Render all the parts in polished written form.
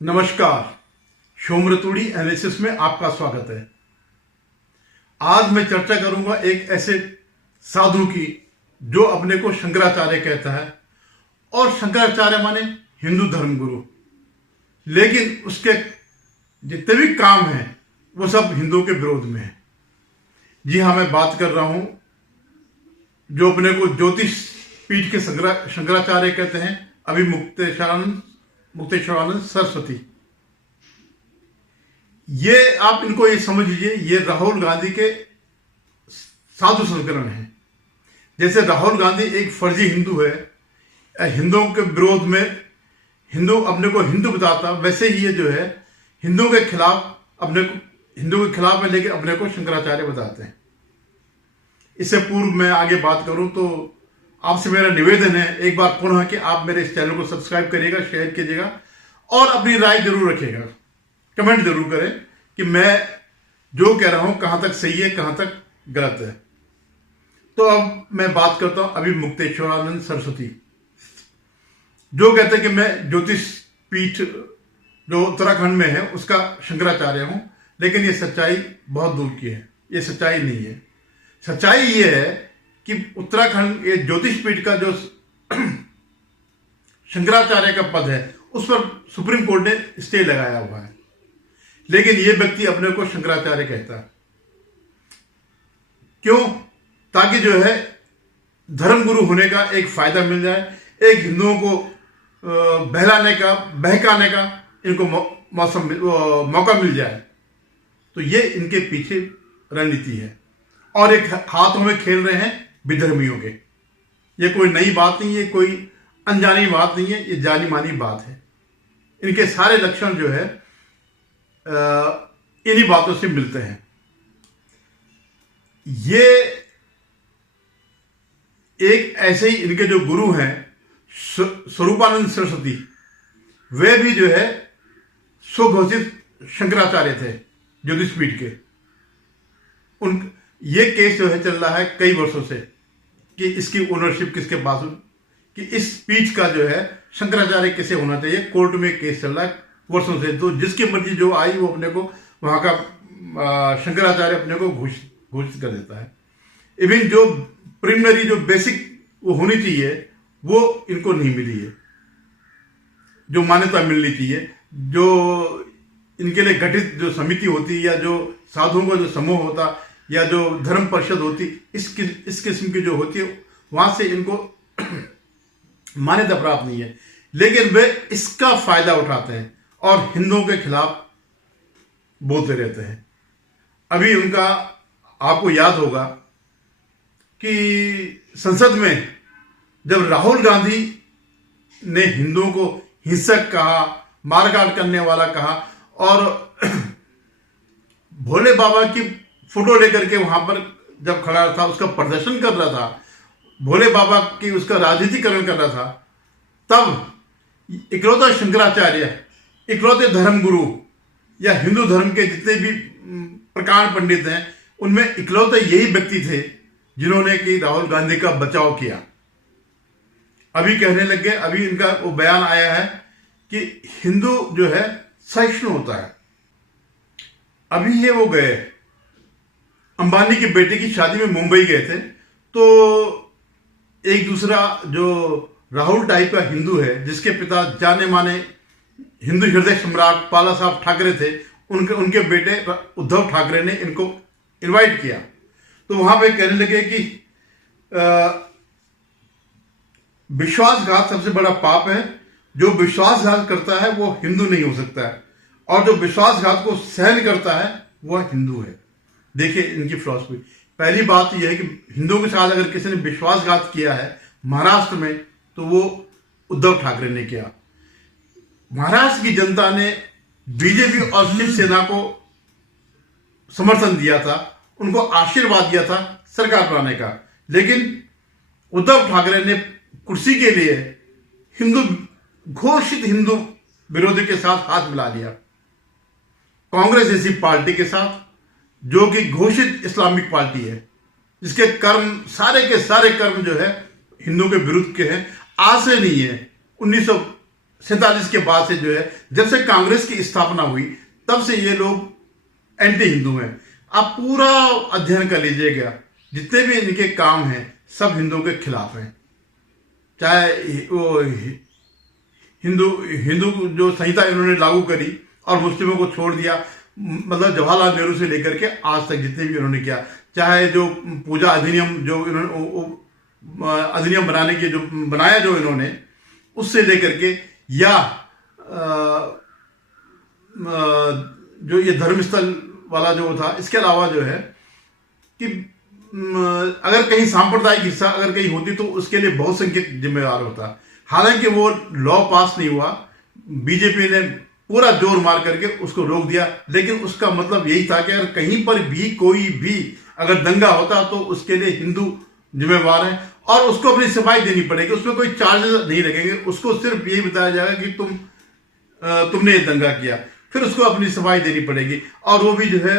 नमस्कार, शोमरतुड़ी एनालिसिस में आपका स्वागत है। आज मैं चर्चा करूंगा एक ऐसे साधु की जो अपने को शंकराचार्य कहता है और शंकराचार्य माने हिंदू धर्मगुरु, लेकिन उसके जितने भी काम हैं वो सब हिंदुओं के विरोध में है। जी हाँ, मैं बात कर रहा हूं जो अपने को ज्योतिष पीठ के शंकराचार्य कहते हैं, अभी मुक्तेश्वरानंद सरस्वती। ये आप इनको ये समझ लीजिए, ये राहुल गांधी के साधु संस्करण है। जैसे राहुल गांधी एक फर्जी हिंदू है, हिंदुओं के विरोध में हिंदू अपने को हिंदू बताता, वैसे ही ये जो है हिंदुओं के खिलाफ हिंदू के खिलाफ है, लेकिन अपने को शंकराचार्य बताते हैं। इससे पूर्व मैं आगे बात करूं तो आपसे मेरा निवेदन है एक बार पुनः कि आप मेरे इस चैनल को सब्सक्राइब करिएगा, शेयर कीजिएगा और अपनी राय जरूर रखिएगा। कमेंट जरूर करें कि मैं जो कह रहा हूं कहां तक सही है, कहां तक गलत है। तो अब मैं बात करता हूं अभी मुक्तेश्वरानंद सरस्वती, जो कहते हैं कि मैं ज्योतिष पीठ जो उत्तराखंड में है उसका शंकराचार्य हूं, लेकिन ये सच्चाई बहुत दूर की है। ये सच्चाई नहीं है। सच्चाई ये है कि उत्तराखंड ये ज्योतिष पीठ का जो शंकराचार्य का पद है उस पर सुप्रीम कोर्ट ने स्टे लगाया हुआ है, लेकिन ये व्यक्ति अपने को शंकराचार्य कहता है। क्यों? ताकि जो है धर्मगुरु होने का एक फायदा मिल जाए, एक हिंदुओं को बहलाने का, बहकाने का इनको मौका मिल जाए। तो ये इनके पीछे रणनीति है और एक हाथों में खेल रहे हैं विधर्मियों के। ये कोई नई बात नहीं है, कोई अनजानी बात नहीं है, ये जानी मानी बात है। इनके सारे लक्षण जो है इन्हीं बातों से मिलते हैं। ये एक ऐसे ही इनके जो गुरु हैं स्वरूपानंद सरस्वती, वे भी जो है स्वघोषित शंकराचार्य थे ज्योतिष पीठ के। ये केस जो है चल रहा है कई वर्षों से कि इसकी ओनरशिप किसके पास, कि इस पीठ का जो है शंकराचार्य किसे होना चाहिए। कोर्ट में केस चल रहा है वर्षों से। तो जिसकी मर्जी जो आई वो अपने को वहां का शंकराचार्य अपने को घोषित कर देता है। इवन जो प्रिलिमिनरी जो बेसिक वो होनी चाहिए वो इनको नहीं मिली है, जो मान्यता मिलनी चाहिए। जो इनके लिए गठित जो समिति होती या जो साधुओं का जो समूह होता या जो धर्म परिषद होती, इस किस्म की जो होती है, वहां से इनको मान्यता प्राप्त नहीं है, लेकिन वे इसका फायदा उठाते हैं और हिंदुओं के खिलाफ बोलते रहते हैं। अभी उनका आपको याद होगा कि संसद में जब राहुल गांधी ने हिंदुओं को हिंसक कहा, मारकाट करने वाला कहा और भोले बाबा की फोटो लेकर के वहां पर जब खड़ा था, उसका प्रदर्शन कर रहा था, भोले बाबा की उसका राजनीतिकरण कर रहा था, तब इकलौता शंकराचार्य, इकलौते धर्मगुरु या हिंदू धर्म के जितने भी प्रकांड पंडित हैं, उनमें इकलौते यही व्यक्ति थे जिन्होंने कि राहुल गांधी का बचाव किया। अभी कहने लग गए, अभी इनका वो बयान आया है कि हिंदू जो है सहिष्णु होता है। अभी ये वो गए अंबानी की बेटे की शादी में मुंबई गए थे, तो एक दूसरा जो राहुल टाइप का हिंदू है, जिसके पिता जाने माने हिंदू हृदय सम्राट पाला साहब ठाकरे थे, उनके बेटे उद्धव ठाकरे ने इनको इनवाइट किया। तो वहां पे कहने लगे कि विश्वासघात सबसे बड़ा पाप है, जो विश्वासघात करता है वो हिंदू नहीं हो सकता है, और जो विश्वासघात को सहन करता है वह हिंदू है। देखिए इनकी फिलॉसफी। पहली बात यह है कि हिंदुओं के साथ अगर किसी ने विश्वासघात किया है महाराष्ट्र में, तो वो उद्धव ठाकरे ने किया। महाराष्ट्र की जनता ने बीजेपी और शिवसेना को समर्थन दिया था, उनको आशीर्वाद दिया था सरकार बनाने का, लेकिन उद्धव ठाकरे ने कुर्सी के लिए घोषित हिंदू विरोधी के साथ हाथ मिला लिया। कांग्रेस जैसी पार्टी के साथ, जो कि घोषित इस्लामिक पार्टी है, जिसके कर्म सारे के सारे कर्म जो है हिंदुओं के विरुद्ध के हैं। आज से नहीं है, 47 के बाद से जो है, जब से कांग्रेस की स्थापना हुई तब से ये लोग एंटी हिंदू हैं। आप पूरा अध्ययन कर लीजिएगा, जितने भी इनके काम हैं सब हिंदुओं के खिलाफ हैं। चाहे वो हिंदू हिंदू जो संहिता इन्होंने लागू करी और मुस्लिमों को छोड़ दिया, मतलब जवाहरलाल नेहरू से लेकर के आज तक जितने भी उन्होंने किया, चाहे जो पूजा अधिनियम जो इन्होंने अधिनियम बनाने के जो बनाया जो इन्होंने, उससे लेकर के या जो ये धर्मस्थल वाला जो था, इसके अलावा जो है कि अगर कहीं सांप्रदायिक हिस्सा अगर कहीं होती तो उसके लिए बहुसंख्यक जिम्मेदार होता। हालांकि वो लॉ पास नहीं हुआ, बीजेपी ने पूरा जोर मार करके उसको रोक दिया, लेकिन उसका मतलब यही था कि अगर कहीं पर भी कोई भी अगर दंगा होता तो उसके लिए हिंदू जिम्मेवार है और उसको अपनी सफाई देनी पड़ेगी। उसमें कोई चार्जेस नहीं लगेंगे, उसको सिर्फ यही बताया जाएगा कि तुमने ये दंगा किया, फिर उसको अपनी सफाई देनी पड़ेगी। और वो भी जो है,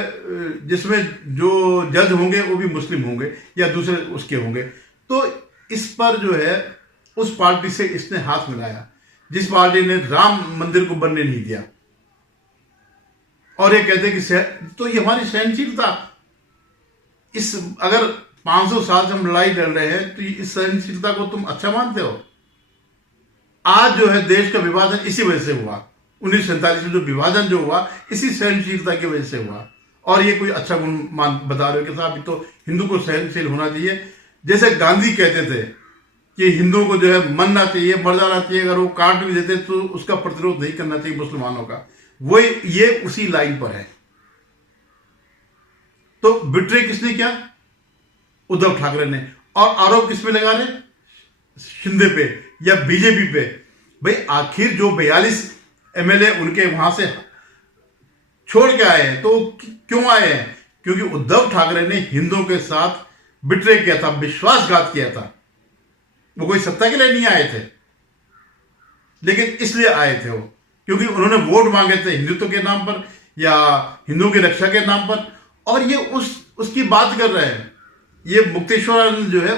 जिसमें जो जज होंगे वो भी मुस्लिम होंगे या दूसरे उसके होंगे। तो इस पर जो है उस पार्टी से इसने हाथ मिलाया जिस पार्टी ने राम मंदिर को बनने नहीं दिया, और ये कहते कि तो ये हमारी सहनशीलता, इस अगर 500 साल से हम लड़ाई लड़ रहे हैं तो इस सहनशीलता को तुम अच्छा मानते हो? आज जो है देश का विभाजन इसी वजह से हुआ, 1947 में जो विभाजन जो हुआ इसी सहनशीलता की वजह से हुआ। और ये कोई अच्छा गुण बता रहे हो कि साहब तो हिंदू को सहनशील होना चाहिए। जैसे गांधी कहते थे कि हिंदुओं को जो है मरना चाहिए, मर जाना चाहिए, अगर वो काट भी देते तो उसका प्रतिरोध नहीं करना चाहिए मुसलमानों का, वो ये उसी लाइन पर है। तो बिट्रे किसने किया? उद्धव ठाकरे ने। और आरोप किस पे लगा रहे? शिंदे पे या बीजेपी पे। भाई आखिर जो 42 एमएलए उनके वहां से छोड़ के आए हैं तो क्यों आए हैं? क्योंकि उद्धव ठाकरे ने हिंदुओं के साथ बिट्रे किया था, विश्वासघात किया था। वो कोई सत्ता के लिए नहीं आए थे, लेकिन इसलिए आए थे वो क्योंकि उन्होंने वोट मांगे थे हिंदुत्व के नाम पर या हिंदुओं की रक्षा के नाम पर। और ये उसकी बात कर रहे हैं, ये मुक्तेश्वर जो है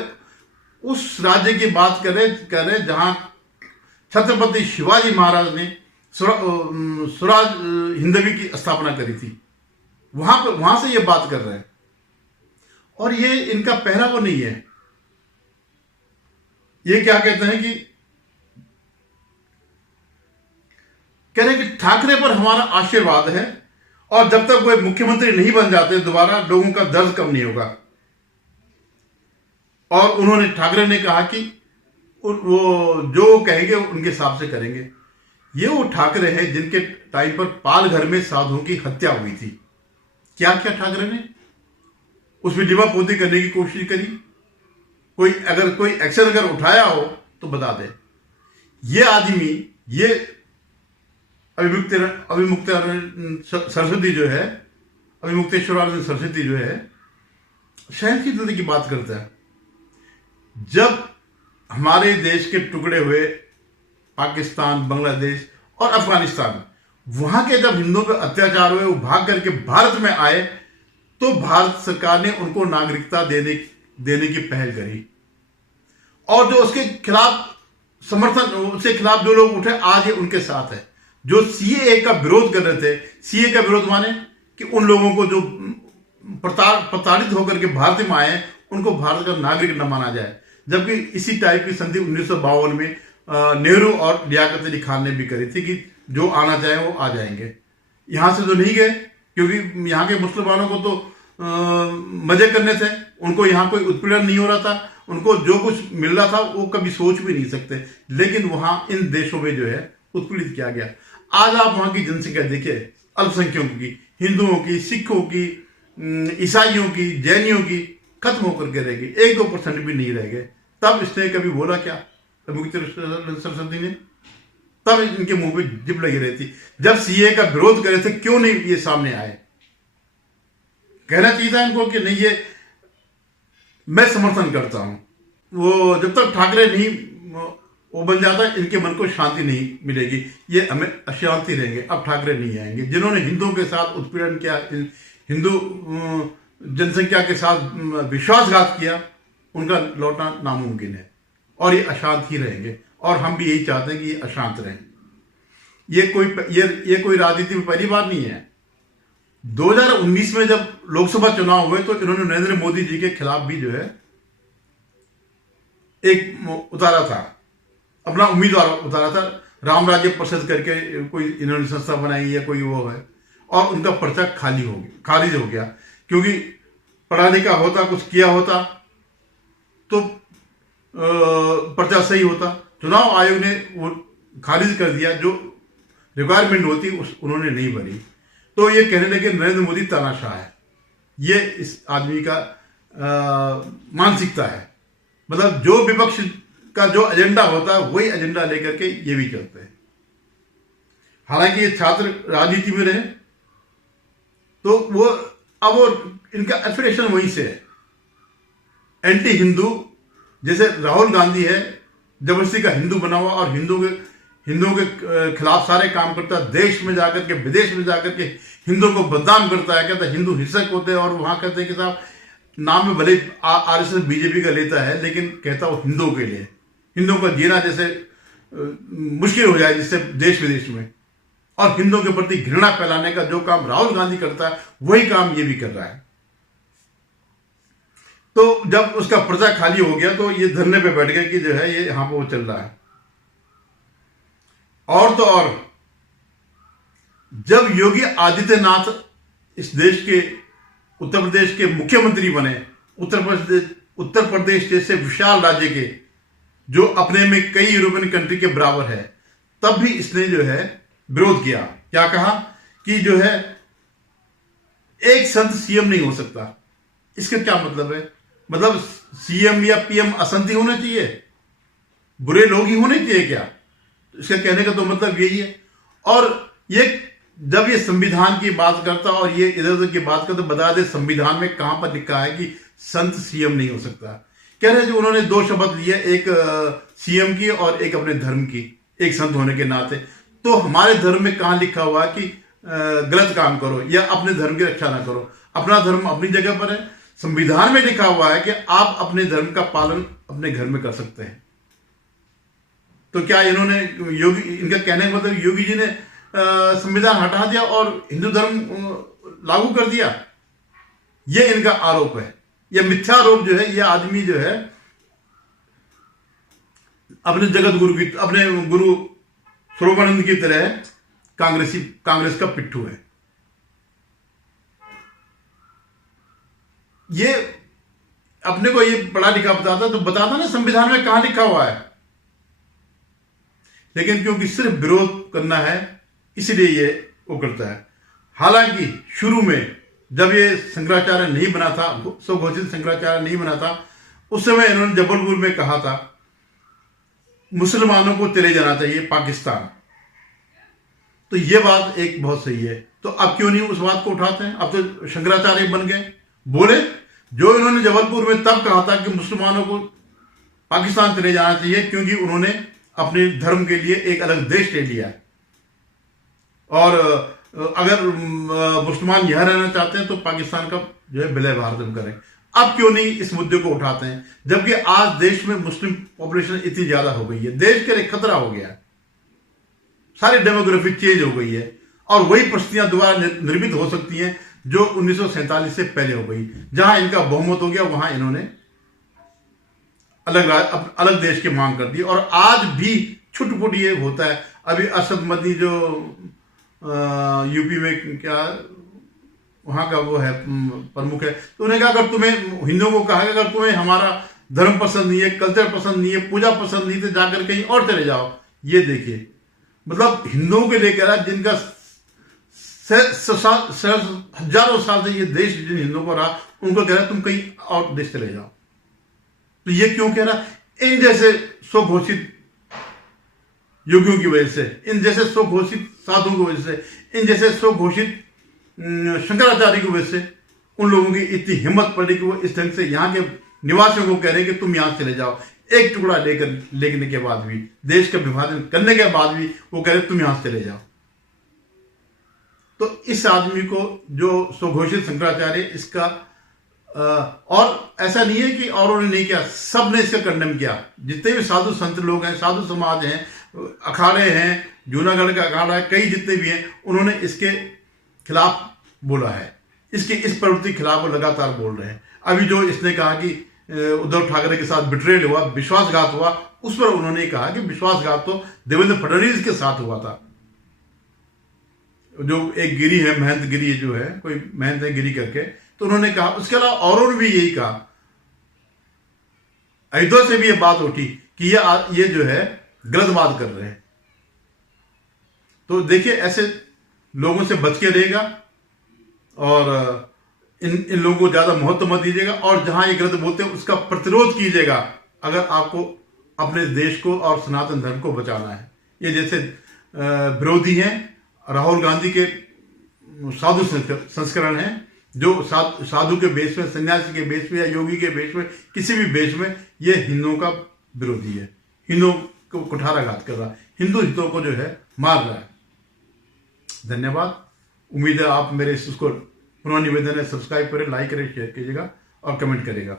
उस राज्य की बात कर रहे जहां छत्रपति शिवाजी महाराज ने स्वराज हिंदवी की स्थापना करी थी, वहां से ये बात कर रहे हैं। और ये इनका पहरावा नहीं है। ये क्या कहते हैं कि कह रहे कि ठाकरे पर हमारा आशीर्वाद है और जब तक वो मुख्यमंत्री नहीं बन जाते दोबारा लोगों का दर्द कम नहीं होगा। और उन्होंने ठाकरे ने कहा कि वो जो कहेंगे उनके हिसाब से करेंगे। ये वो ठाकरे हैं जिनके टाइम पर पालघर में साधुओं की हत्या हुई थी। क्या किया ठाकरे ने? उसमें डिमापोती करने की कोशिश करी। कोई एक्शन अगर उठाया हो तो बता दे। ये आदमी, ये सरस्वती जो है, अभिमुक्तेश्वर सरस्वती जो है, सहनशीलता की बात करता है। जब हमारे देश के टुकड़े हुए पाकिस्तान, बांग्लादेश और अफगानिस्तान, वहां के जब हिंदुओं पर अत्याचार हुए, वो भाग करके भारत में आए तो भारत सरकार ने उनको नागरिकता देने की पहल करी। और जो उसके खिलाफ समर्थन, उसके खिलाफ जो लोग उठे आज ये उनके साथ है। जो सीएए का विरोध कर रहे थे, सीएए का विरोध माने कि उन लोगों को जो प्रताड़ित होकर के भारत में आए उनको भारत का नागरिक न माना जाए। जबकि इसी टाइप की संधि 1952 में नेहरू और लियाकत अली खान ने भी करी थी कि जो आना चाहे वो आ जाएंगे। यहां से तो नहीं गए क्योंकि यहाँ के मुसलमानों को तो मजे करने थे, उनको यहाँ कोई उत्पीड़न नहीं हो रहा था, उनको जो कुछ मिल रहा था वो कभी सोच भी नहीं सकते। लेकिन वहां इन देशों में जो है उत्पीड़ित किया गया। आज आप वहां की जनसंख्या देखिए, अल्पसंख्यकों की, हिंदुओं की, सिखों की, ईसाइयों की, जैनियों की खत्म होकर के रहेगी, 1-2% भी नहीं रह गए। तब इसने कभी बोला क्या सरस्वती ने? तब इनके मुंह पे जिप लगी रही थी। जब सीए का विरोध करे थे क्यों नहीं ये सामने आए? कहना चाहिए था इनको कि नहीं, ये मैं समर्थन करता हूं। वो जब तक ठाकरे नहीं वो बन जाता इनके मन को शांति नहीं मिलेगी, ये हमें अशांति रहेंगे। अब ठाकरे नहीं आएंगे। जिन्होंने हिंदुओं के साथ उत्पीड़न किया, हिंदू जनसंख्या के साथ विश्वासघात किया, उनका लौटना नामुमकिन है और ये अशांत ही रहेंगे। और हम भी यही चाहते हैं कि ये अशांत रहें। ये कोई राजनीति में पहली बार नहीं है। 2019 में जब लोकसभा चुनाव हुए तो इन्होंने नरेंद्र मोदी जी के खिलाफ भी जो है एक उतारा था, अपना उम्मीदवार उतारा था। राम राज्य परिषद करके कोई इन्होंने संस्था बनाई है, कोई वो है, और उनका पर्चा खारिज हो गया, क्योंकि पढ़ा लिखा होता, कुछ किया होता तो पर्चा सही होता। चुनाव आयोग ने वो खारिज कर दिया, जो रिक्वायरमेंट होती उन्होंने नहीं भरी। तो ये कहने लगे नरेंद्र मोदी तानाशाह है। ये इस आदमी का मानसिकता है। मतलब जो विपक्ष का जो एजेंडा होता है वही एजेंडा लेकर के ये भी चलते हैं। हालांकि ये छात्र राजनीति में रहे तो वो इनका एस्पिरेशन वहीं से है। एंटी हिंदू, जैसे राहुल गांधी है, जबरदस्ती का हिंदू बना हुआ और हिंदुओं के खिलाफ सारे काम करता है। देश में जाकर के, विदेश में जाकर के हिंदुओं को बदनाम करता है, कहता है हिंदू हिंसक होते हैं, और वहां कहते हैं कि साहब नाम में भले आरएसएस बीजेपी का लेता है, लेकिन कहता वो हिंदुओं के लिए, हिंदुओं का जीना जैसे मुश्किल हो जाए जिससे देश विदेश में, और हिंदुओं के प्रति घृणा फैलाने का जो काम राहुल गांधी करता है वही काम ये भी कर रहा है। तो जब उसका पर्चा खाली हो गया तो ये धरने पे बैठ गए कि जो है ये यहां पर वो चल रहा है। और तो और जब योगी आदित्यनाथ इस देश के उत्तर प्रदेश के मुख्यमंत्री बने, उत्तर प्रदेश जैसे विशाल राज्य के, जो अपने में कई यूरोपियन कंट्री के बराबर है, तब भी इसने जो है विरोध किया। क्या कहा कि जो है एक संत सीएम नहीं हो सकता। इसका क्या मतलब है? मतलब सीएम या पीएम असंत ही होने चाहिए, बुरे लोग ही होने चाहिए क्या? इसका कहने का तो मतलब यही है। और ये जब ये संविधान की बात करता और ये इधर उधर की बात करता, तो बता दे संविधान में कहां पर लिखा है कि संत सीएम नहीं हो सकता। कह रहे जो उन्होंने दो शपथ लिए, एक सीएम की और एक अपने धर्म की, एक संत होने के नाते। तो हमारे धर्म में कहां लिखा हुआ कि गलत काम करो या अपने धर्म की रक्षा ना करो? अपना धर्म अपनी जगह पर है। संविधान में लिखा हुआ है कि आप अपने धर्म का पालन अपने घर में कर सकते हैं। तो क्या इन्होंने इनका कहने का मतलब योगी जी ने संविधान हटा दिया और हिंदू धर्म लागू कर दिया? ये इनका आरोप है। यह मिथ्या आरोप जो है, यह आदमी जो है अपने जगत गुरु की, अपने गुरु स्वरूपानंद की तरह कांग्रेस का पिट्ठू है। ये अपने को ये पढ़ा लिखा बताता तो बताता ना संविधान में कहां लिखा हुआ है, लेकिन क्योंकि सिर्फ विरोध करना है इसलिए ये वो करता है। हालांकि शुरू में जब ये शंकराचार्य नहीं बना था, स्वघोषित शंकराचार्य नहीं बना था, उस समय इन्होंने जबलपुर में कहा था मुसलमानों को चले जाना चाहिए पाकिस्तान। तो ये बात एक बहुत सही है। तो अब क्यों नहीं उस बात को उठाते हैं? अब तो शंकराचार्य बन गए। बोले जो इन्होंने जबलपुर में तब कहा था कि मुसलमानों को पाकिस्तान चले जाना चाहिए, क्योंकि उन्होंने अपने धर्म के लिए एक अलग देश ले लिया, और अगर मुसलमान यहां रहना चाहते हैं तो पाकिस्तान का जो है विलय भारत करें। अब क्यों नहीं इस मुद्दे को उठाते हैं, जबकि आज देश में मुस्लिम पॉपुलेशन इतनी ज्यादा हो गई है, देश के लिए खतरा हो गया, सारी डेमोग्राफी चेंज हो गई है, और वही परिस्थितियां दोबारा निर्मित हो सकती हैं जो 1947 से पहले हो गई। जहां इनका बहुमत हो गया वहां इन्होंने अलग देश की मांग कर दी। और आज भी छुटपुट ये होता है। अभी असद मदनी जो यूपी में क्या वहां का वो है प्रमुख है, तो उन्हें कहा अगर तुम्हें हिंदुओं को कहा अगर तुम्हें हमारा धर्म पसंद नहीं है, कल्चर पसंद नहीं है, पूजा पसंद नहीं, तो जाकर कहीं और चले जाओ। ये देखिए, मतलब हिंदुओं के लेकर जिनका हजारों साल से ये देश जिन हिंदुओं को रहा, उनको कह रहा तुम कहीं और देश चले जाओ। तो ये क्यों कह रहा? इन जैसे स्वघोषित योगियों की वजह से, इन जैसे स्वघोषित साधुओं की वजह से, इन जैसे स्वघोषित शंकराचार्य की वजह से उन लोगों की इतनी हिम्मत पड़ी कि वो इस ढंग से यहाँ के निवासियों को कह रहे कि तुम यहां चले जाओ। एक टुकड़ा लेने के बाद भी, देश का विभाजन करने के बाद भी वो कह रहे तुम यहां से चले जाओ। तो इस आदमी को जो स्वघोषित शंकराचार्य, इसका और ऐसा नहीं है कि औरों ने नहीं किया, सब ने इसका कंडेम किया। जितने भी साधु संत लोग हैं, साधु समाज हैं, अखाड़े हैं, जूनागढ़ का अखाड़ा है, कई जितने भी हैं, उन्होंने इसके खिलाफ बोला है, इसकी इस प्रवृत्ति के खिलाफ वो लगातार बोल रहे हैं। अभी जो इसने कहा कि उद्धव ठाकरे के साथ बिट्रेल हुआ, विश्वासघात हुआ, उस पर उन्होंने कहा कि विश्वासघात तो देवेंद्र फडणवीस के साथ हुआ था। जो एक गिरी है, महंत गिरी जो है, कोई महंत है गिरी करके, तो उन्होंने कहा। उसके अलावा औरों ने भी यही कहा। अयोध्या से भी ये बात उठी कि ये जो है गलत बात कर रहे हैं। तो देखिए, ऐसे लोगों से बच के रहेगा और इन लोगों को ज्यादा महत्व मत दीजिएगा, और जहां ये गलत बोलते हैं उसका प्रतिरोध कीजिएगा, अगर आपको अपने देश को और सनातन धर्म को बचाना है। ये जैसे विरोधी हैं राहुल गांधी के साधु संस्करण हैं, जो साधु के बेस में, सन्यासी के बेस में या योगी के बेस में, किसी भी बेस में, ये हिंदुओं का विरोधी है, हिंदुओं को कुठाराघात कर रहा है, हिंदू हितों को जो है मार रहा है। धन्यवाद। उम्मीद है आप मेरे इसको पुनः निवेदन है, सब्सक्राइब करें, लाइक करें, शेयर कीजिएगा और कमेंट करेगा।